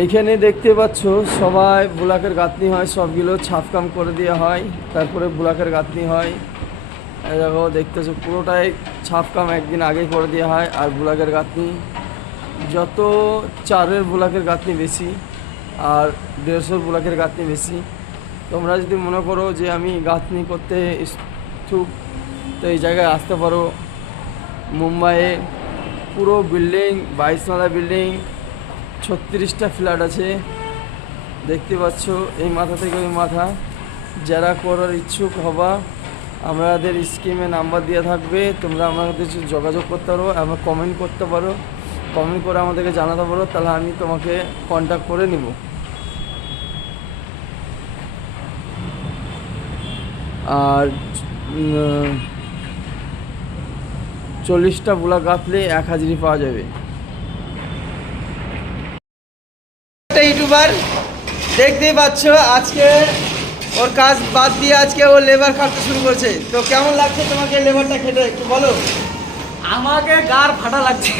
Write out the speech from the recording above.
এইখানে দেখতে পাচ্ছ সবাই ব্লকের গাঁথনি হয়, সবগুলো ছাপকাম করে দেওয়া হয়, তারপরে ব্লকের গাঁথনি হয়। এই দেখো দেখতেছো পুরোটাই ছাপকাম একদিন আগেই করে দেওয়া হয়। আর ব্লকের গাঁথনি যত চারের ব্লকের গাঁথনি বেশি আর 150 ব্লকের গাঁথনি বেশি। তোমরা যদি মনে করো যে আমি গাঁথনি করতে ইচ্ছুক তো এই জায়গায় আসতে পারো। মুম্বাইয়ে পুরো বিল্ডিং 22 তলা বিল্ডিং, 36টা ফ্ল্যাট আছে দেখতে পাচ্ছ এই মাথা থেকে ওই মাথা। যারা করার ইচ্ছুক হবা আমাদের স্কিমে নাম্বার দেওয়া থাকবে, তোমরা আমাদের সাথে যোগাযোগ করতে পারো, আমরা কমেন্ট করতে পারো, কমেন্ট করে আমাদেরকে জানাতে পারো, তাহলে আমি তোমাকে কন্ট্যাক্ট করে নিব। আর 40টা ব্লক গাঁথলে 1 হাজারি পাওয়া যাবে। একটা ইউটিউবার দেখতেই পাচ্ছ আজকে ওর কাজ বাদ দিয়ে আজকে ও লেবার খাটতে শুরু করেছে। তো কেমন লাগছে তোমাকে লেবারটা খেটে একটু বলো। আমাকে গার ফাটা লাগছে।